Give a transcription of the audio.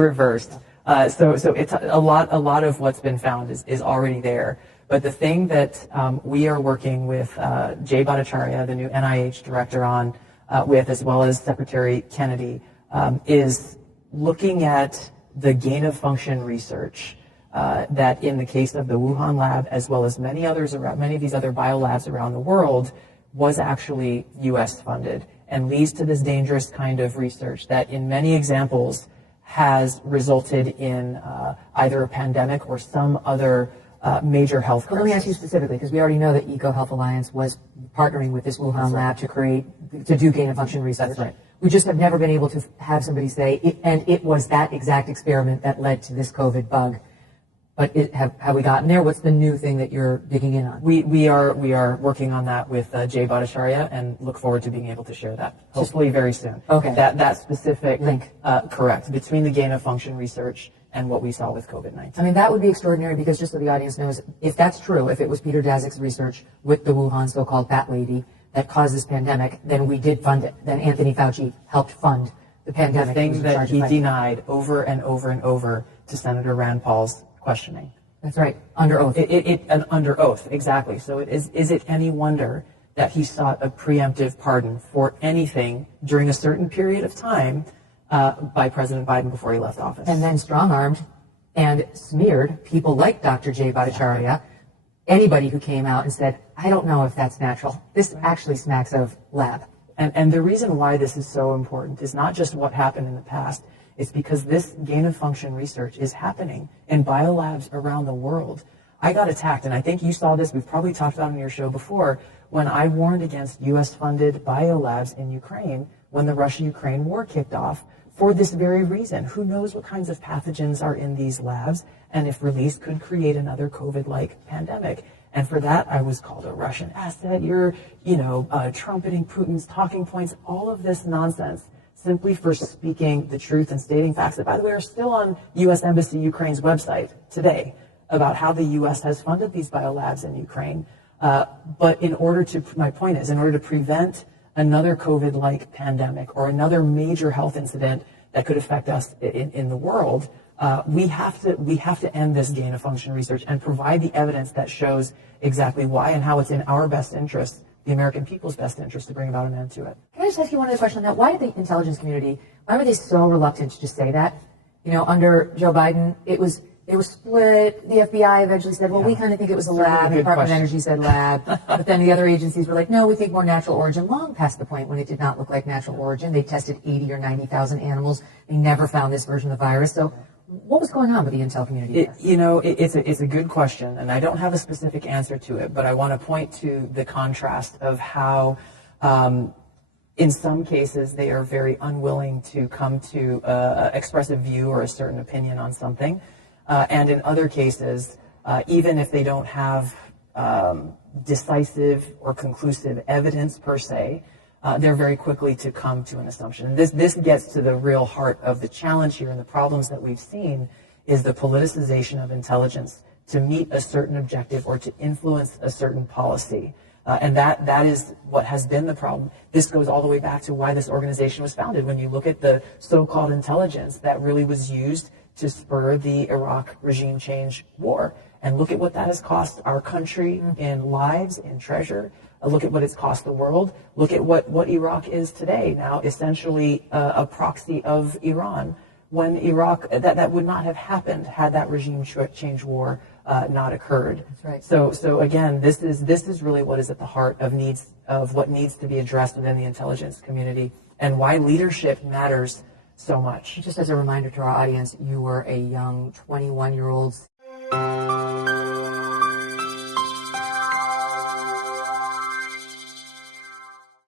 reversed. So it's a lot of what's been found is already there. But the thing that we are working with Jay Bhattacharya, the new NIH director, on with, as well as Secretary Kennedy, is looking at the gain of function research that, in the case of the Wuhan lab, as well as many of these other biolabs around the world, was actually U.S. funded and leads to this dangerous kind of research that, in many examples, has resulted in either a pandemic or some other major health crisis. Well, let me ask you specifically, because we already know that EcoHealth Alliance was partnering with this Wuhan lab to do gain of function research. That's right. We just have never been able to have somebody say, and it was that exact experiment that led to this COVID bug. But have we gotten there? What's the new thing that you're digging in on? We are working on that with Jay Bhattacharya, and look forward to being able to share that hopefully very soon. Okay. That specific link, correct, between the gain of function research and what we saw with COVID-19. I mean, that would be extraordinary, because just so the audience knows, if that's true, if it was Peter Daszak's research with the Wuhan so-called Fat Lady that caused this pandemic, then we did fund it. Then Anthony Fauci helped fund the pandemic. The thing that he denied over and over and over to Senator Rand Paul's questioning. That's right, under oath. Under oath, exactly. So is it any wonder that he sought a preemptive pardon for anything during a certain period of time by President Biden before he left office? And then strong-armed and smeared people like Dr. Jay Bhattacharya, anybody who came out and said, I don't know if that's natural. This actually smacks of lab. And the reason why this is so important is not just what happened in the past. It's because this gain of function research is happening in biolabs around the world. I got attacked, and I think you saw this. We've probably talked about it on your show before, when I warned against U.S.-funded biolabs in Ukraine when the Russia-Ukraine war kicked off for this very reason. Who knows what kinds of pathogens are in these labs, and if released, could create another COVID-like pandemic. And for that, I was called a Russian asset. You're, trumpeting Putin's talking points, all of this nonsense, simply for speaking the truth and stating facts that, by the way, are still on U.S. Embassy Ukraine's website today about how the U.S. has funded these biolabs in Ukraine. But my point is, in order to prevent another COVID-like pandemic or another major health incident that could affect us in the world, we have to end this gain of function research and provide the evidence that shows exactly why and how it's in our best interest, the American people's best interest, to bring about an end to it. Can I just ask you one other question on that? Why did the intelligence community, why were they so reluctant to just say that? Under Joe Biden, it was split. The FBI eventually said, well, we kind of think it was a lab. The Department of Energy said lab. But then the other agencies were like, no, we think more natural origin, long past the point when it did not look like natural origin. They tested 80 or 90,000 animals. They never found this version of the virus. So what was going on with the intel community? It's a good question, and I don't have a specific answer to it, but I want to point to the contrast of how, in some cases, they are very unwilling to come to express a view or a certain opinion on something, and in other cases, even if they don't have decisive or conclusive evidence per se, they're very quickly to come to an assumption. This gets to the real heart of the challenge here, and the problems that we've seen is the politicization of intelligence to meet a certain objective or to influence a certain policy. And that is what has been the problem. This goes all the way back to why this organization was founded. When you look at the so-called intelligence that really was used to spur the Iraq regime change war, and look at what that has cost our country in lives, in treasure. Look at what it's cost the world. Look at what Iraq is today, now essentially a proxy of Iran. When Iraq, that would not have happened had that regime change war not occurred. That's right. So again, this is really what is at the heart of what needs to be addressed within the intelligence community, and why leadership matters so much. Just as a reminder to our audience, you were a young 21-year-old